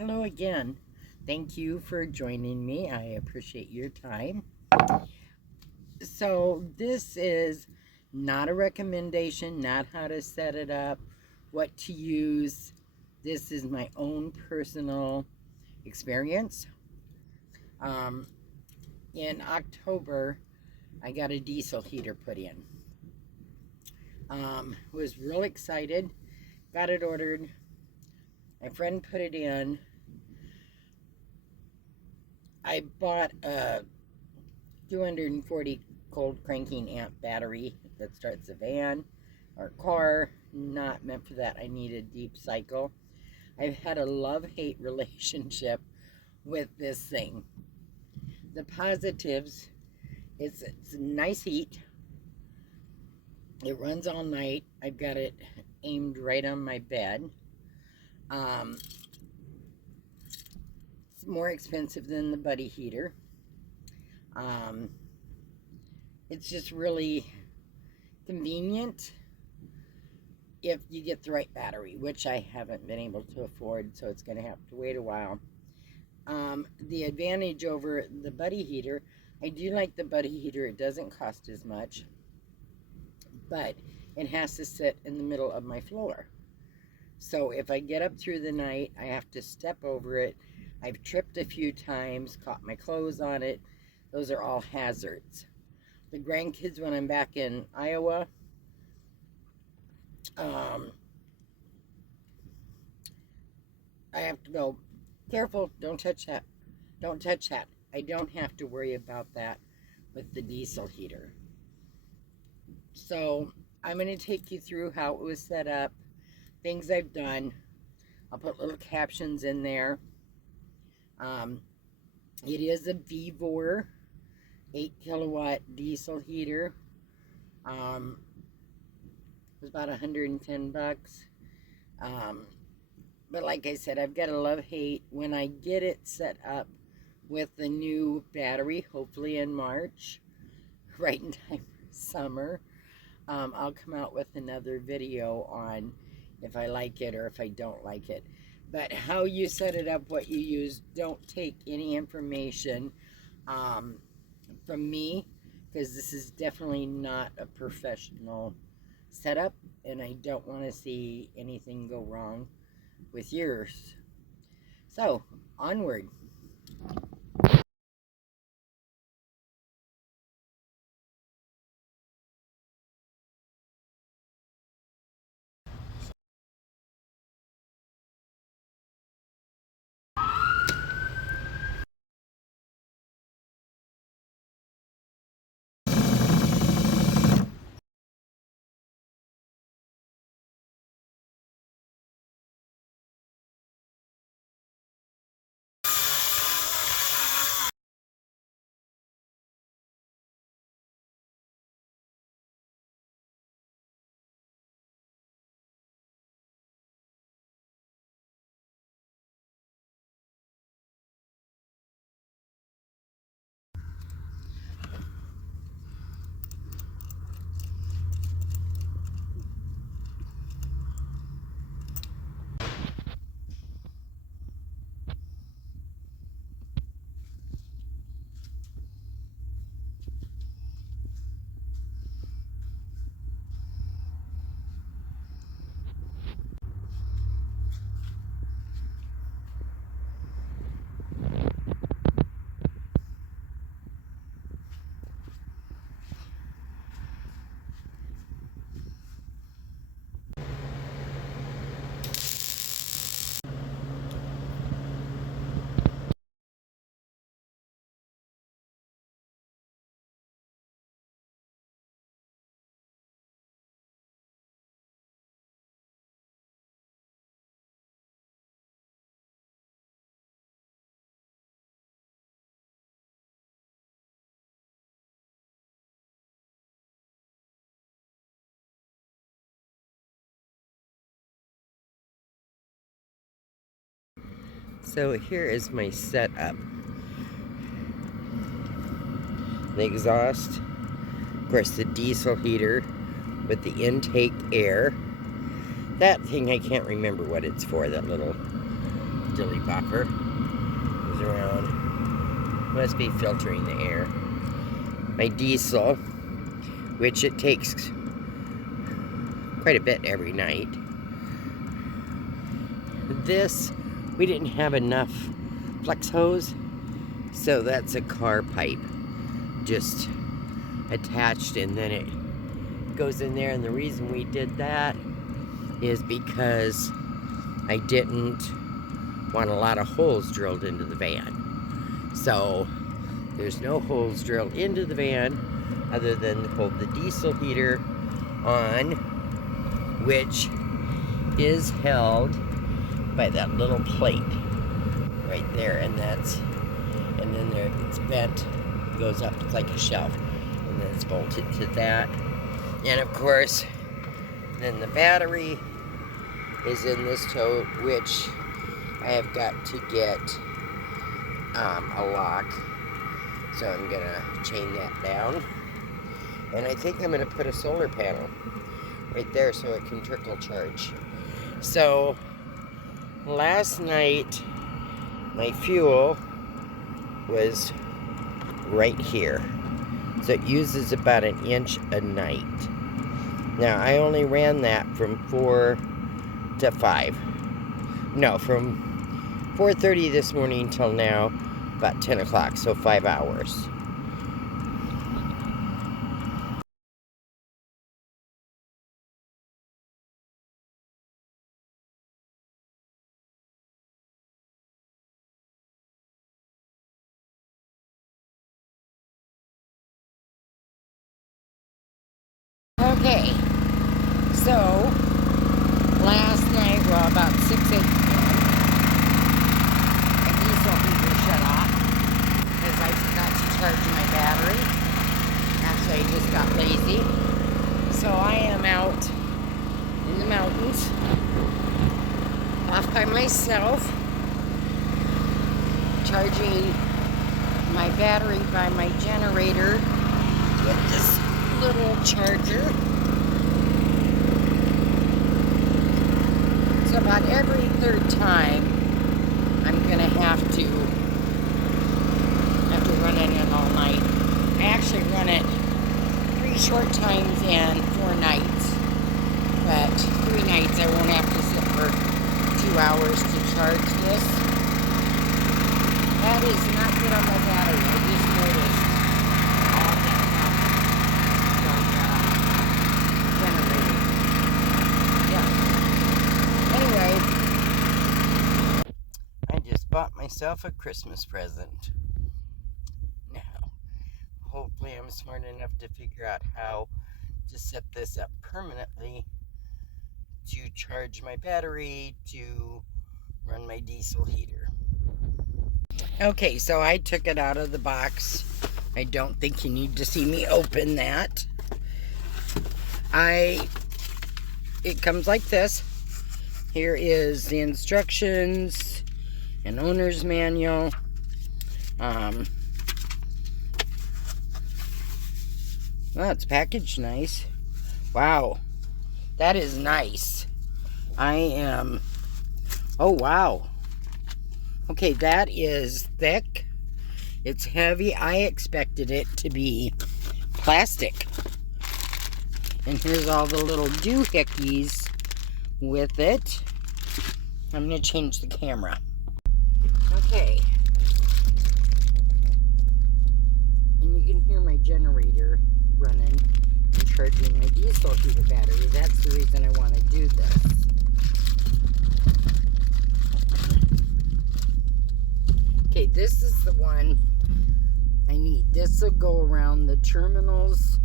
Hello again. Thank you for joining me. I appreciate your time. So, this is not a recommendation, not how to set it up, what to use. This is my own personal experience. Um, in October, I got a diesel heater put in. Was real excited, got it ordered. My friend put it in. I bought a 240 cold cranking amp battery that starts a van or car. Not meant for that. I need a deep cycle. I've had a love-hate relationship with this thing. The positives, it's nice heat. It runs all night. I've got it aimed right on my bed. It's more expensive than the buddy heater. It's just really convenient if you get the right battery, which I haven't been able to afford, so it's going to have to wait a while. The advantage over the buddy heater, I do like the buddy heater. It doesn't cost as much, but it has to sit in the middle of my floor. So if I get up through the night, I have to step over it. I've tripped a few times, caught my clothes on it. Those are all hazards. The grandkids, when I'm back in Iowa, I have to go, careful, don't touch that. Don't touch that. I don't have to worry about that with the diesel heater. So I'm going to take you through how it was set up, things I've done. I'll put little captions in there. It is a po4 8 kilowatt diesel heater. It was about 110 bucks. But like I said, I've got a love-hate. When I get it set up with the new battery, hopefully in March, right in time for summer, I'll come out with another video on if I like it or if I don't like it. But how you set it up, what you use, don't take any information from me, because this is definitely not a professional setup, and I don't want to see anything go wrong with yours. So, onward. So here is my setup. The exhaust, of course the diesel heater with the intake air. That thing I can't remember what it's for, that little dilly buffer goes around. Must be filtering the air. My diesel, which it takes quite a bit every night. This, we didn't have enough flex hose, so that's a car pipe just attached, and then it goes in there. And the reason we did that is because I didn't want a lot of holes drilled into the van. So there's no holes drilled into the van other than to hold the diesel heater on, which is held by that little plate right there, and then there it's bent, goes up, it's like a shelf, and then it's bolted to that. And of course, then the battery is in this tote, which I have got to get a lock, so I'm gonna chain that down. And I think I'm gonna put a solar panel right there so it can trickle charge. So last night my fuel was right here, so it uses about 1 inch a night. Now I only ran that from 4 to 5. No, from 4:30 this morning till now, about 10 o'clock, so 5 hours. Okay, so last night, well, about 6 8 p.m., my diesel heater shut off because I forgot to charge my battery. Actually, I just got lazy. So I am out in the mountains, off by myself, charging my battery by my generator with this little charger. So about every third time, I'm gonna have to run it in all night. I actually run it 3 short times and 4 nights, but 3 nights I won't have to sit for 2 hours to charge this. That is not good on my battery. I just noticed all that generator. Yeah. Anyway, I just bought myself a Christmas present. Now, hopefully I'm smart enough to figure out how to set this up permanently to charge my battery to run my diesel heater. Okay, so I took it out of the box. I don't think you need to see me open that. It comes like this. Here is the instructions, an owner's manual. Well, it's packaged nice. Wow, that is nice. Oh wow. Okay, that is thick. It's heavy. I expected it to be plastic. And here's all the little doohickeys with it. I'm going to change the camera. Okay. And you can hear my generator running and charging my diesel heater battery. That's the reason I want to do this. Okay, this is the one I need. This will go around the terminals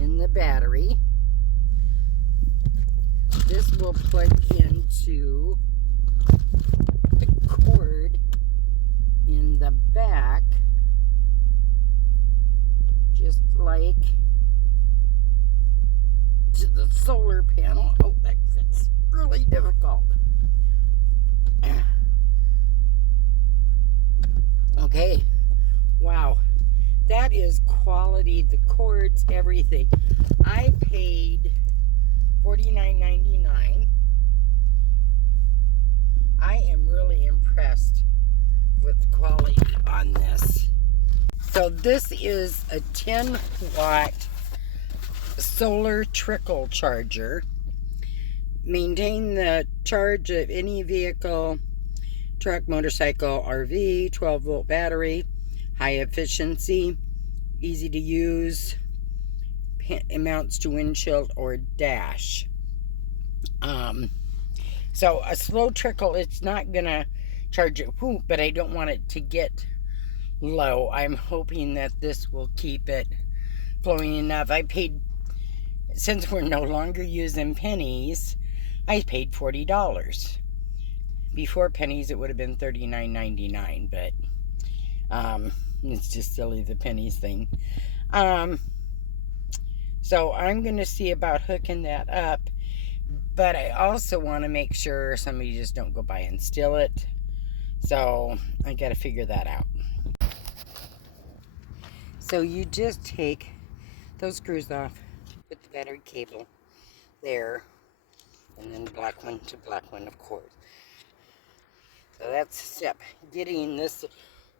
in the battery. This will plug into the cord in the back, just like to the solar panel. Oh, that's really difficult. Okay, wow, that is quality, the cords, everything. I paid $49.99. I am really impressed with the quality on this. So this is a 10-watt solar trickle charger. Maintain the charge of any vehicle, truck, motorcycle, RV, 12-volt battery, high efficiency, easy to use, amounts to windshield or dash. So a slow trickle, it's not gonna charge it whoop, but I don't want it to get low. I'm hoping that this will keep it flowing enough. I paid, since we're no longer using pennies, I paid $40. Before pennies, it would have been $39.99, but it's just silly, the pennies thing. So I'm going to see about hooking that up, but I also want to make sure somebody just don't go by and steal it. So I got to figure that out. So you just take those screws off, put the battery cable there, and then black one to black one, of course. So that's the step. Getting this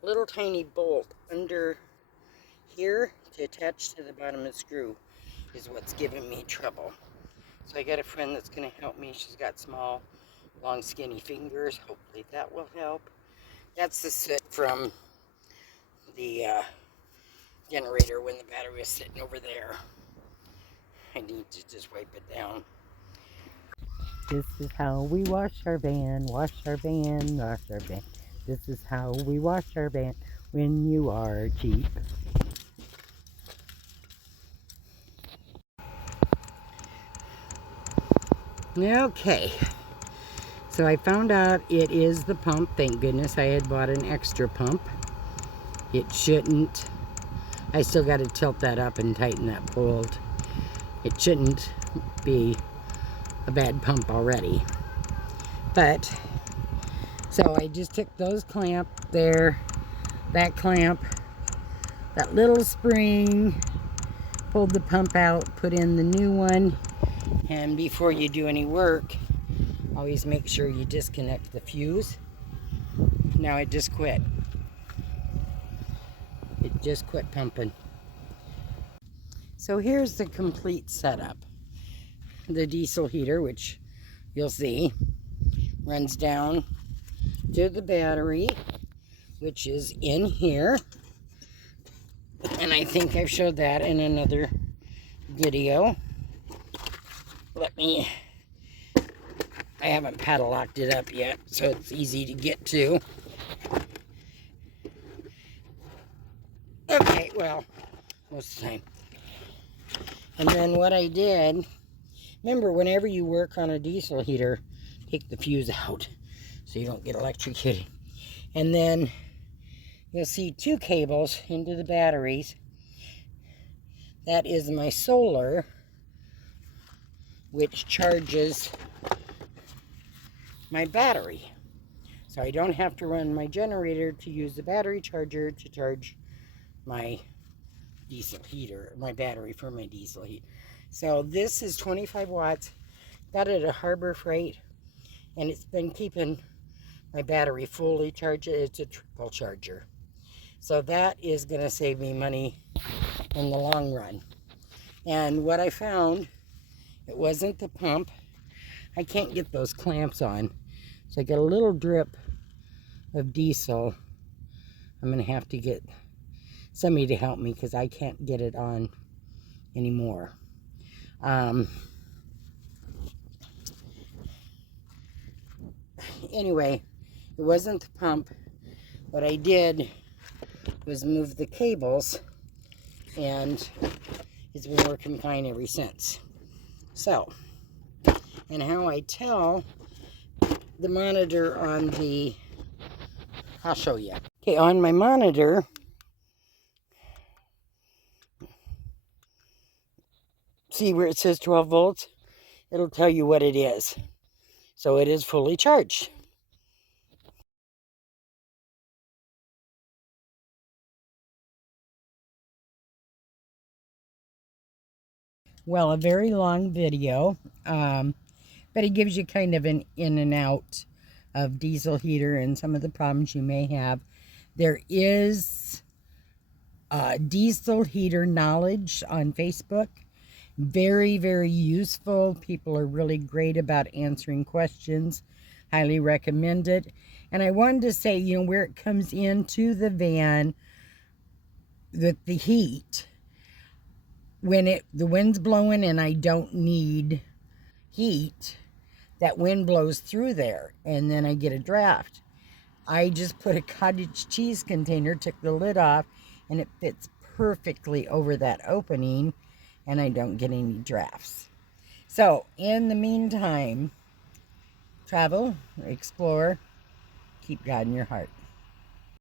little tiny bolt under here to attach to the bottom of the screw is what's giving me trouble. So I got a friend that's going to help me. She's got small, long, skinny fingers. Hopefully that will help. That's the soot from the generator when the battery was sitting over there. I need to just wipe it down. This is how we wash our van, wash our van, wash our van. This is how we wash our van when you are cheap. Okay, so I found out it is the pump. Thank goodness I had bought an extra pump. It shouldn't, I still got to tilt that up and tighten that bolt. It shouldn't be a bad pump already. But, so I just took those clamp there, that clamp, that little spring, pulled the pump out, put in the new one, and before you do any work, always make sure you disconnect the fuse. Now it just quit. It just quit pumping. So here's the complete setup. The diesel heater, which you'll see, runs down to the battery, which is in here. And I think I've showed that in another video. I haven't padlocked it up yet, so it's easy to get to. Okay, well, most of the time. And then what I did, remember, whenever you work on a diesel heater, take the fuse out so you don't get electrocuted. And then you'll see two cables into the batteries. That is my solar, which charges my battery. So I don't have to run my generator to use the battery charger to charge my diesel heater, my battery for my diesel heat. So this is 25 watts. Got it at Harbor Freight, and it's been keeping my battery fully charged. It's a triple charger. So that is going to save me money in the long run. And what I found, it wasn't the pump. I can't get those clamps on. So I got a little drip of diesel. I'm going to have to get somebody to help me because I can't get it on anymore. Anyway, it wasn't the pump. What I did was move the cables, and it's been working fine ever since. So, and how I tell the monitor on the, I'll show you. Okay, on my monitor, see where it says 12 volts? It'll tell you what it is. So it is fully charged. Well, a very long video, but it gives you kind of an in and out of diesel heater and some of the problems you may have. There is diesel heater knowledge on Facebook. Very, very useful. People are really great about answering questions. Highly recommend it. And I wanted to say, you know, where it comes into the van with the heat, when the wind's blowing and I don't need heat, that wind blows through there and then I get a draft. I just put a cottage cheese container, took the lid off, and it fits perfectly over that opening, and I don't get any drafts. So, in the meantime, travel, explore, keep God in your heart.